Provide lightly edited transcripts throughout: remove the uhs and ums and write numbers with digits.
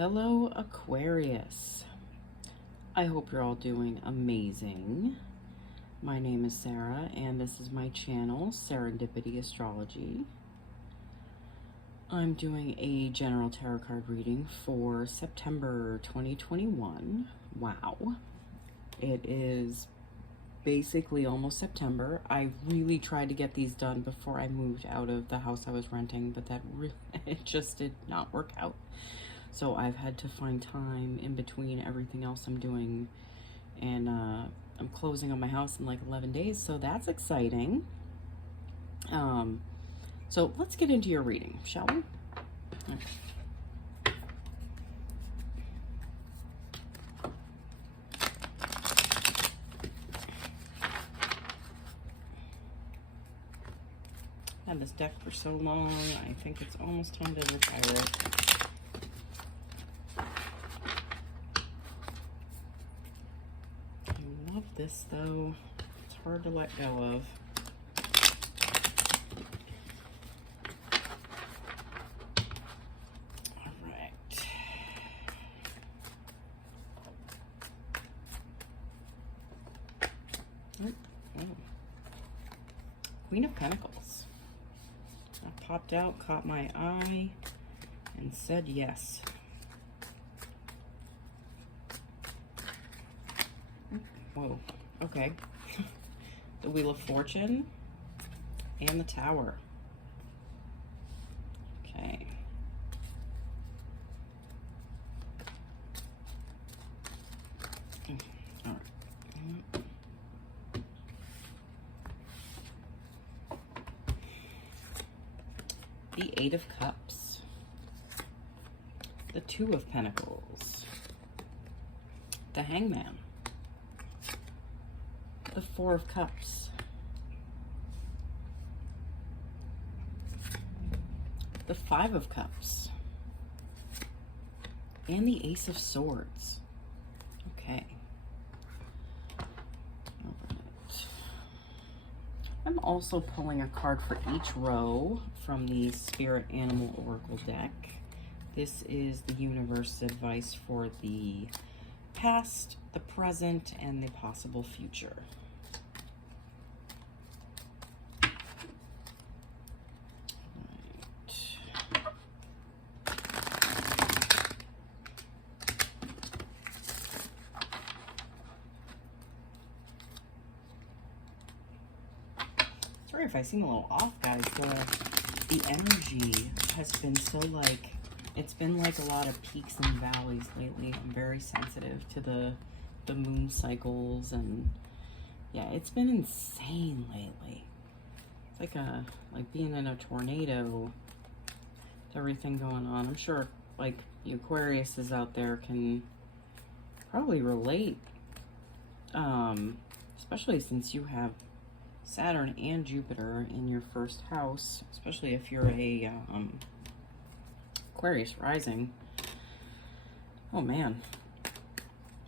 Hello, Aquarius. I hope you're all doing amazing. My name is Sarah, and this is my channel, Serendipity Astrology. I'm doing a general tarot card reading for September 2021. Wow. It is basically almost September. I really tried to get these done before I moved out of the house I was renting, but it just did not work out. So I've had to find time in between everything else I'm doing, and I'm closing on my house in like 11 days, so that's exciting. So let's get into your reading, shall we? Okay. I've had this deck for so long, I think it's almost time to retire it. I love this though, it's hard to let go of. All right. Oh. Queen of Pentacles. That popped out, caught my eye, and said yes. Whoa, okay. The Wheel of Fortune and the Tower. Okay. All right. The Eight of Cups. The Two of Pentacles. The Hangman. The Four of Cups. The Five of Cups. And the Ace of Swords. Okay. All right. I'm also pulling a card for each row from the Spirit Animal Oracle deck. This is the universe advice for the past, the present, and the possible future. Sorry if I seem a little off, guys. The energy has been so like, it's been like a lot of peaks and valleys lately. I'm very sensitive to the moon cycles, and yeah, it's been insane lately. It's like being in a tornado, everything going on. I'm sure like the Aquariuses out there can probably relate, especially since you have Saturn and Jupiter in your first house, especially if you're a Aquarius rising. Oh man.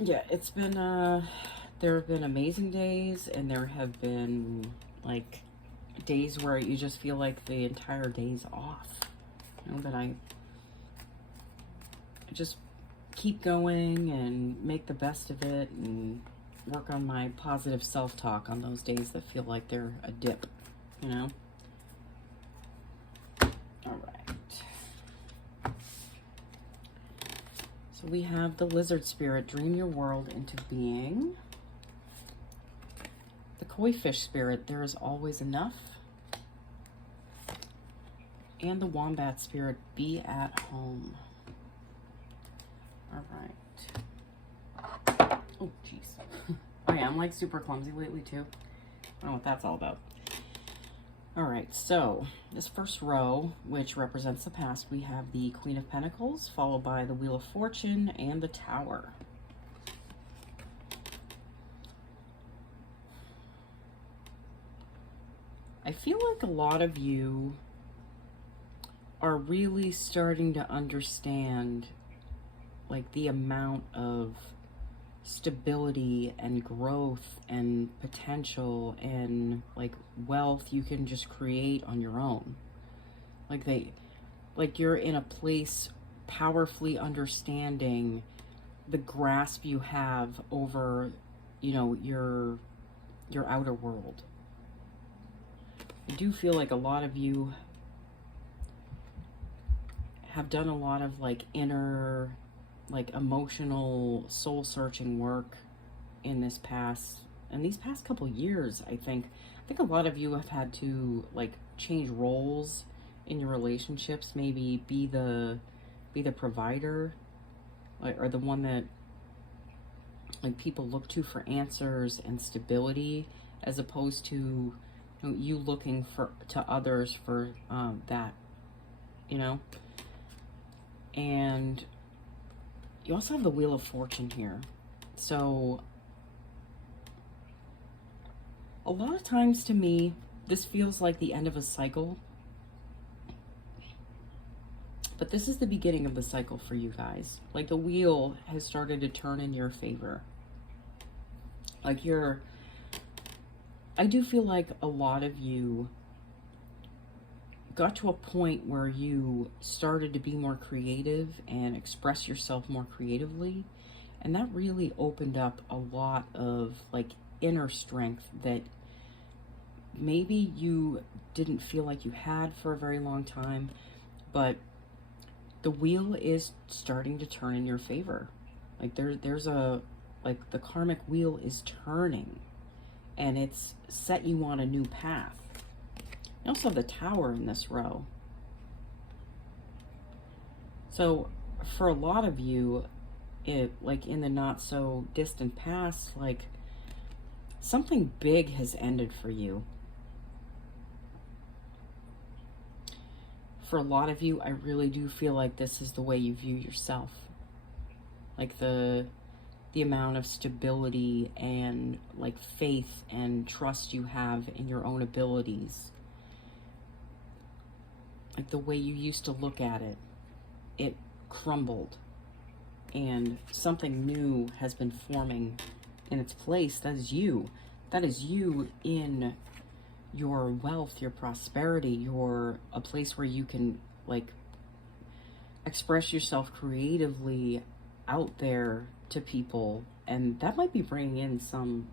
Yeah, it's been there have been amazing days, and there have been like days where you just feel like the entire day's off. You know, but I just keep going and make the best of it and work on my positive self-talk on those days that feel like they're a dip, you know? All right. So we have the Lizard Spirit, dream your world into being. The Koi Fish Spirit, there is always enough. And the Wombat Spirit, be at home. All right. Oh, jeez. Oh yeah, I'm like super clumsy lately too. I don't know what that's all about. All right, so this first row, which represents the past, we have the Queen of Pentacles, followed by the Wheel of Fortune and the Tower. I feel like a lot of you are really starting to understand like the amount of stability and growth and potential and like wealth you can just create on your own. Like you're in a place powerfully understanding the grasp you have over, you know, your outer world. I do feel like a lot of you have done a lot of like inner, like emotional soul searching work in these past couple years. I think a lot of you have had to like change roles in your relationships, maybe be the provider, or the one that like people look to for answers and stability, as opposed to, you know, you looking to others for that, you know. And you also have the Wheel of Fortune here. So a lot of times to me, this feels like the end of a cycle. But this is the beginning of the cycle for you guys. Like the wheel has started to turn in your favor. Like I do feel like a lot of you got to a point where you started to be more creative and express yourself more creatively. And that really opened up a lot of like inner strength that maybe you didn't feel like you had for a very long time, but the wheel is starting to turn in your favor. Like there's a, like the karmic wheel is turning and it's set you on a new path. You also have the Tower in this row. So for a lot of you, it, like in the not so distant past, like something big has ended for you. For a lot of you, I really do feel like this is the way you view yourself. Like the amount of stability and like faith and trust you have in your own abilities. Like the way you used to look at it, it crumbled and something new has been forming in its place. That is you. That is you in your wealth, your prosperity, a place where you can like express yourself creatively out there to people, and that might be bringing in some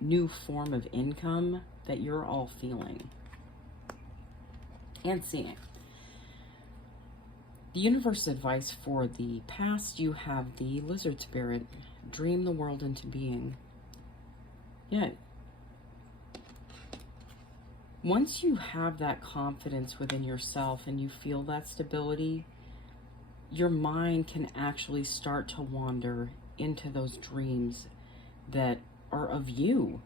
new form of income that you're all feeling and seeing. The universe advice for the past, you have the Lizard Spirit, dream the world into being. Yeah. Once you have that confidence within yourself and you feel that stability, your mind can actually start to wander into those dreams that are of you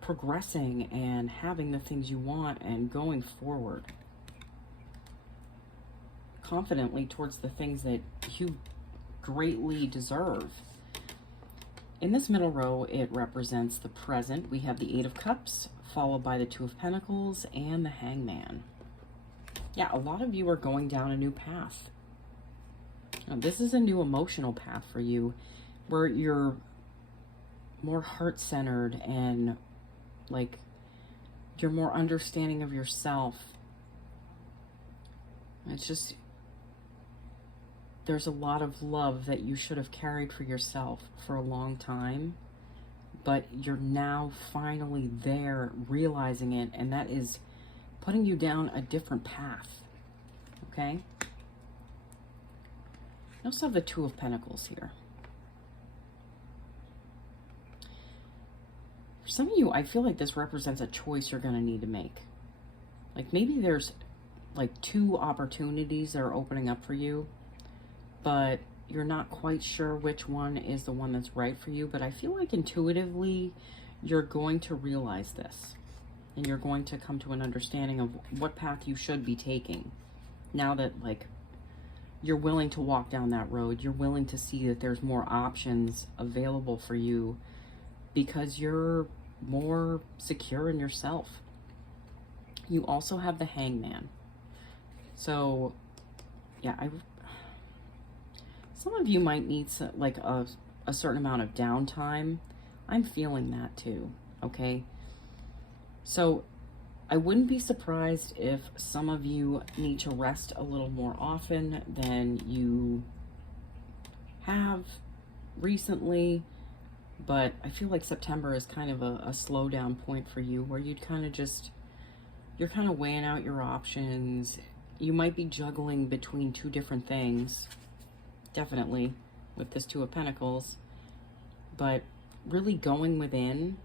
progressing and having the things you want and going forward confidently towards the things that you greatly deserve. In this middle row, it represents the present. We have the Eight of Cups, followed by the Two of Pentacles and the Hangman. Yeah, a lot of you are going down a new path. Now, this is a new emotional path for you where you're more heart-centered and like you're more understanding of yourself. It's just, there's a lot of love that you should have carried for yourself for a long time, but you're now finally there realizing it, and that is putting you down a different path. Okay? I also have the Two of Pentacles here. For some of you, I feel like this represents a choice you're going to need to make. Like maybe there's like two opportunities that are opening up for you, but you're not quite sure which one is the one that's right for you. But I feel like intuitively you're going to realize this and you're going to come to an understanding of what path you should be taking now that like you're willing to walk down that road. You're willing to see that there's more options available for you because you're more secure in yourself. You also have the Hangman. So, yeah, some of you might need like a certain amount of downtime. I'm feeling that too, okay? So, I wouldn't be surprised if some of you need to rest a little more often than you have recently, but I feel like September is kind of a slow down point for you, where you'd kind of just, you're kind of weighing out your options. You might be juggling between two different things, definitely, with this Two of Pentacles, but really going within,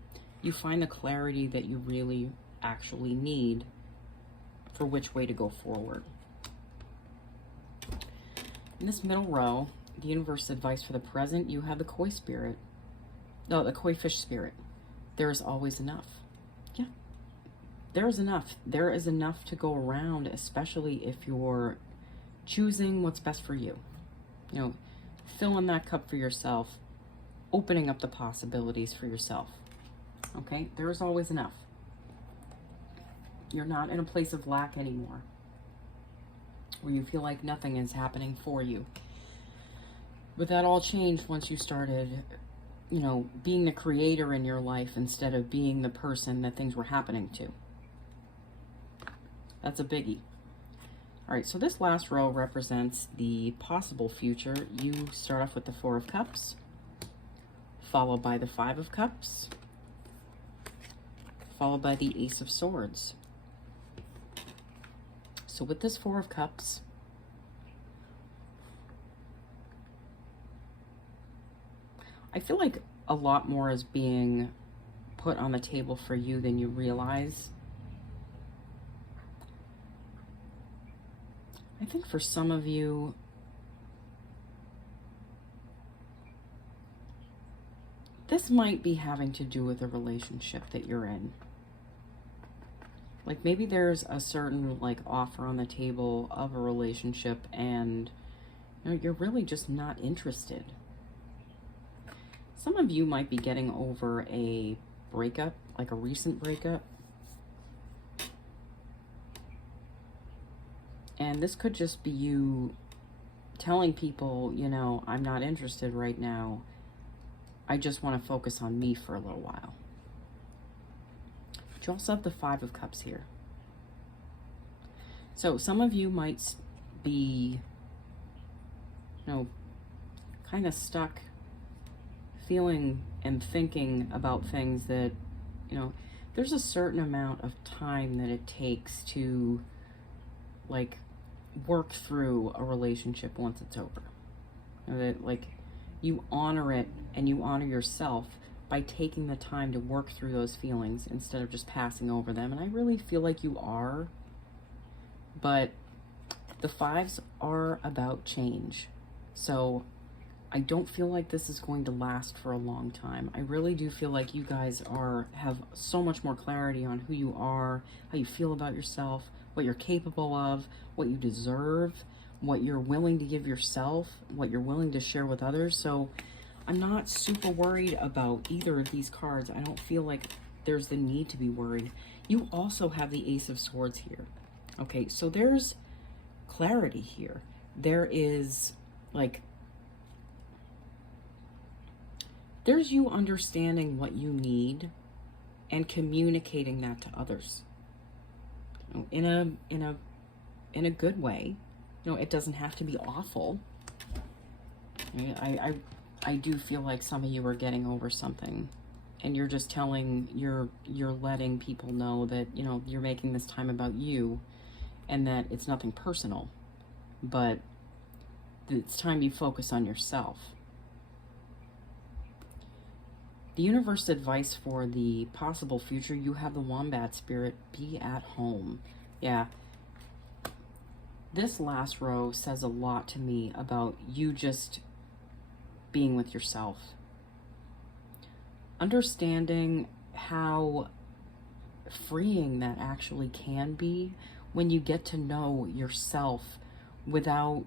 you find the clarity that you really actually need for which way to go forward. In this middle row, the universe advice for the present, you have the koi spirit. No, the koi fish spirit. There is always enough. Yeah. There is enough. There is enough to go around, especially if you're choosing what's best for you. You know, filling that cup for yourself, opening up the possibilities for yourself. Okay? There is always enough. You're not in a place of lack anymore, where you feel like nothing is happening for you. But that all changed once you started, you know, being the creator in your life instead of being the person that things were happening to. That's a biggie. All right, so this last row represents the possible future. You start off with the Four of Cups, followed by the Five of Cups, followed by the Ace of Swords. So with this Four of Cups, I feel like a lot more is being put on the table for you than you realize. I think for some of you, this might be having to do with a relationship that you're in. Like maybe there's a certain like offer on the table of a relationship and you know, you're really just not interested. Some of you might be getting over a breakup, like a recent breakup. And this could just be you telling people, you know, I'm not interested right now. I just want to focus on me for a little while. But you also have the Five of Cups here. So some of you might be, you know, kind of stuck feeling and thinking about things that, you know, there's a certain amount of time that it takes to like work through a relationship once it's over. You know, that like you honor it and you honor yourself by taking the time to work through those feelings instead of just passing over them. And I really feel like you are, but the fives are about change. So I don't feel like this is going to last for a long time. I really do feel like you guys have so much more clarity on who you are, how you feel about yourself, what you're capable of, what you deserve, what you're willing to give yourself, what you're willing to share with others. So I'm not super worried about either of these cards. I don't feel like there's the need to be worried. You also have the Ace of Swords here. Okay, so there's clarity here. There is like, there's you understanding what you need and communicating that to others, you know, in a good way. You know, it doesn't have to be awful. I do feel like some of you are getting over something, and you're just you're letting people know that, you know, you're making this time about you, and that it's nothing personal, but it's time you focus on yourself. The universe advice for the possible future, you have the Wombat spirit, be at home. Yeah. This last row says a lot to me about you just being with yourself. Understanding how freeing that actually can be when you get to know yourself without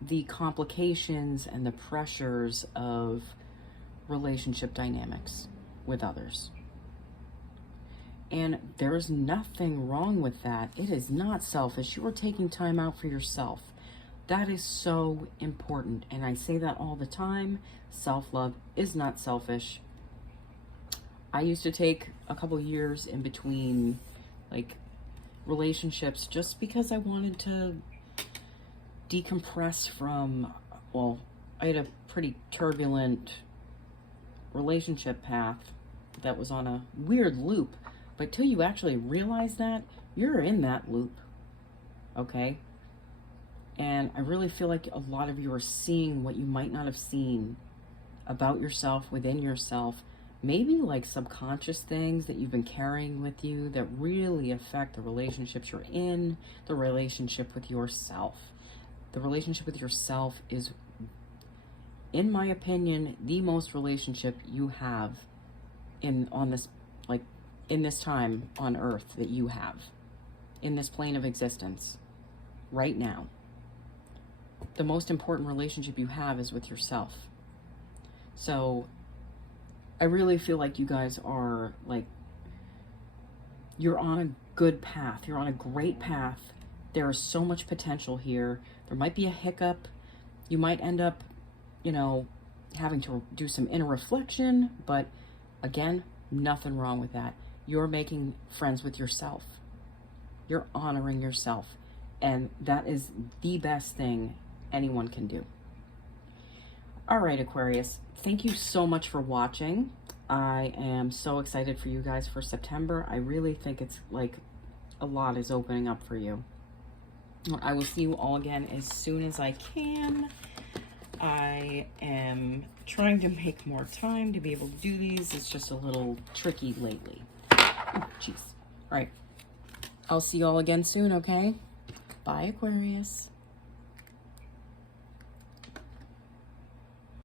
the complications and the pressures of relationship dynamics with others. And there's nothing wrong with that. It is not selfish. You are taking time out for yourself. That is so important. And I say that all the time. Self-love is not selfish. I used to take a couple years in between like relationships, just because I wanted to decompress from, well, I had a pretty turbulent relationship path that was on a weird loop. But till you actually realize that, you're in that loop, okay? And I really feel like a lot of you are seeing what you might not have seen about yourself, within yourself. Maybe like subconscious things that you've been carrying with you that really affect the relationships you're in, the relationship with yourself. The relationship with yourself is, in my opinion, the most relationship you have in this time on earth, that you have in this plane of existence right now. The most important relationship you have is with yourself. So I really feel like you guys are like, you're on a good path. You're on a great path. There is so much potential here. There might be a hiccup. You might end up, you know, having to do some inner reflection, but again, nothing wrong with that. You're making friends with yourself. You're honoring yourself. And that is the best thing anyone can do. All right, Aquarius, thank you so much for watching. I am so excited for you guys for September. I really think it's like a lot is opening up for you. I will see you all again as soon as I can. I am trying to make more time to be able to do these. It's just a little tricky lately. Oh, jeez. All right. I'll see you all again soon, okay? Bye, Aquarius.